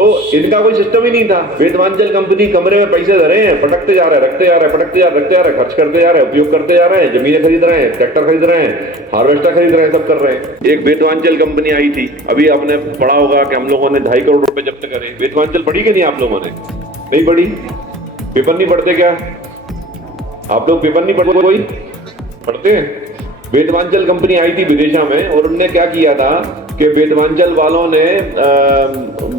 तो इनका कोई सिस्टम ही नहीं था। वेदवांचल कंपनी कमरे में पैसे धरे हैं, पटकते जा रहे हैं, रखते जा रहे हैं, पटकते जा रहे हैं, खर्च करते जा रहे हैं, उपयोग करते जा रहे हैं, जमीनें खरीद रहे हैं, ट्रैक्टर खरीद रहे हैं, हार्वेस्टर खरीद रहे हैं, सब कर रहे हैं। एक वेदवांचल कंपनी आई थी, अभी आपने पढ़ा होगा कि हम लोगों ने 2.5 करोड़ रुपए जब्त करे। वेदवांचल पढ़ी कि नहीं आप लोगों ने? नहीं पढ़ी? पेपर नहीं पढ़ते क्या आप लोग? पेपर नहीं पढ़ते? कोई पढ़ते हैं? वेदवांचल कंपनी आई थी विदेशा में और उन्होंने क्या किया था कि वेदवांचल वालों ने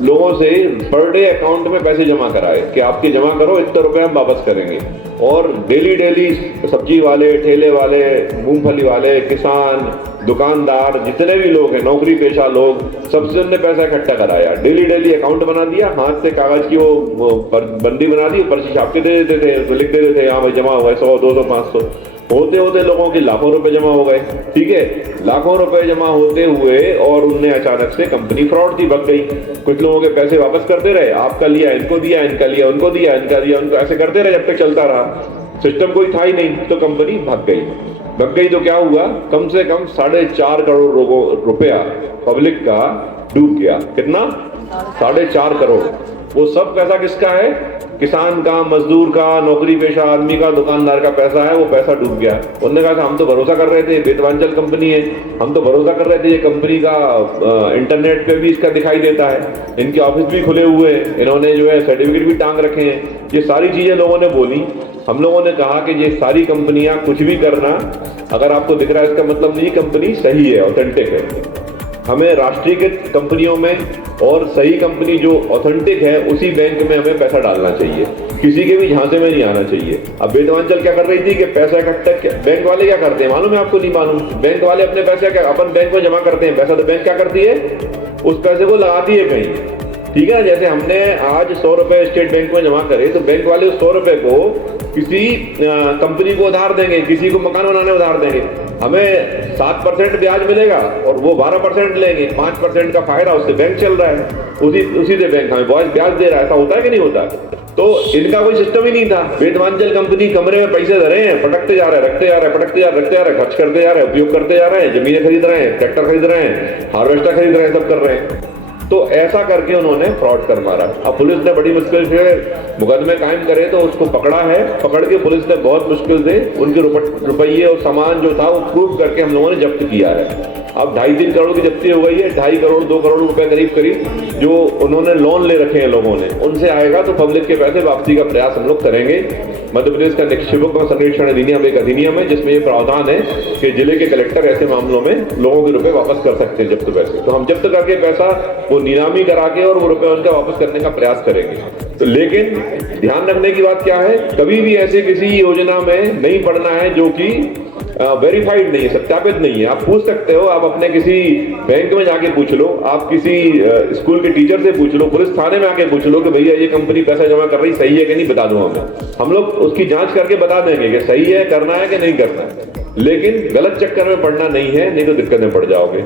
लोगों से पर डे अकाउंट में पैसे जमा कराए कि आपके जमा करो, इतने रुपए हम वापस करेंगे। और डेली सब्जी वाले, ठेले वाले, मूंगफली वाले, किसान, दुकानदार, जितने भी लोग हैं, नौकरी पेशा लोग, सबसे उन्होंने पैसा इकट्ठा कराया। डेली अकाउंट बना दिया, हाथ से कागज की वो बंदी बना दी, पर्ची छाप के दे देते थे, लिख देते थे यहाँ भाई जमा हुआ है 100, 200, 500। होते होते लोगों के लाखों रुपए जमा हो गए। ठीक है, लाखों रुपए जमा होते हुए और उनने अचानक से कंपनी फ्रॉड थी, भग गई। कुछ लोगों के पैसे वापस करते रहे, आपका लिया इनको दिया, इनका लिया उनको दिया, इनका दिया उनको, ऐसे करते रहे जब तक चलता रहा। सिस्टम कोई था ही नहीं, तो कंपनी भग गई। तो क्या हुआ, कम से कम 4.5 करोड़ रुपया पब्लिक का डूब गया। कितना? 4.5 करोड़। वो सब पैसा किसका है? किसान का, मजदूर का, नौकरी पेशा आदमी का, दुकानदार का पैसा है। वो पैसा डूब गया। उन्होंने कहा हम तो भरोसा कर रहे थे, वेदवांचल कंपनी है, हम तो भरोसा कर रहे थे, ये कंपनी का इंटरनेट पे भी इसका दिखाई देता है, इनके ऑफिस भी खुले हुए हैं, इन्होंने जो है सर्टिफिकेट भी टांग रखे हैं। ये सारी चीजें लोगों ने बोली। हम लोगों ने कहा कि ये सारी कंपनियां कुछ भी करना, अगर आपको दिख रहा है इसका मतलब नहीं कंपनी सही है, ऑथेंटिक है। हमें राष्ट्रीयकृत कंपनियों में और सही कंपनी जो ऑथेंटिक है उसी बैंक में हमें पैसा डालना चाहिए, किसी के भी झांसे में नहीं आना चाहिए। अब वेदवांचल क्या कर रही थी कि पैसा इकट्ठा, बैंक वाले क्या करते हैं मालूम है आपको? नहीं मालूम? बैंक वाले अपने पैसे क्या अपन बैंक में जमा करते हैं, पैसा तो बैंक क्या करती है, उस पैसे को लगाती है कहीं। ठीक है, जैसे हमने आज 100 रुपए स्टेट बैंक में जमा करे तो बैंक वाले उस 100 रुपए को किसी कंपनी को उधार देंगे, किसी को मकान बनाने उधार देंगे। हमें 7% ब्याज मिलेगा और वो 12% लेंगे, 5% का फायदा उससे बैंक चल रहा है, उसी से बैंक हमें ब्याज दे रहा है। ऐसा होता है कि नहीं होता? तो इनका कोई सिस्टम ही नहीं था। वेदवांचल कंपनी कमरे में पैसे धरे हैं, पटकते जा रहे हैं, रखते जा रहे हैं, पटकते जा रहे हैं, खर्च करते जा रहे हैं, उपयोग करते जा रहे हैं, जमीनें खरीद रहे हैं, ट्रैक्टर खरीद रहे हैं, हार्वेस्टर खरीद रहे हैं, सब कर रहे हैं। तो ऐसा करके उन्होंने फ्रॉड कर मारा। अब पुलिस ने बड़ी मुश्किल से मुकदमे कायम करे तो उसको पकड़ा है। पकड़ के पुलिस ने बहुत मुश्किल से उनके रुपये और सामान जो था वो प्रूव करके हम लोगों ने जब्त किया है। अब 2.5-3 करोड़ की जब्ती हो गई है। 2.5 करोड़ 2 करोड़ रुपए करीब जो उन्होंने लोन ले रखे हैं लोगों ने, उनसे आएगा तो पब्लिक के पैसे वापसी का प्रयास हम लोग करेंगे। मध्य प्रदेश का निक्षेपक संरक्षण अधिनियम एक अधिनियम है जिसमें ये प्रावधान है कि जिले के कलेक्टर ऐसे मामलों में लोगों के रुपए वापस कर सकते हैं, जब्त पैसे। तो हम जब्त करके पैसा वो नीलामी करा के और वो रुपए उनका वापस करने का प्रयास करेंगे। तो लेकिन ध्यान रखने की बात क्या है, कभी भी ऐसे किसी योजना में नहीं पड़ना है जो कि वेरीफाइड नहीं है, सत्यापित नहीं है। आप पूछ सकते हो, आप अपने किसी बैंक में जाके पूछ लो, आप किसी स्कूल के टीचर से पूछ लो, पुलिस थाने में आके पूछ लो कि भैया ये कंपनी पैसा जमा कर रही, सही है कि नहीं, बता दो हमें। हम लोग उसकी जांच करके बता देंगे कि सही है, करना है कि नहीं करना है। लेकिन गलत चक्कर में पड़ना नहीं है, नहीं तो दिक्कत में पड़ जाओगे।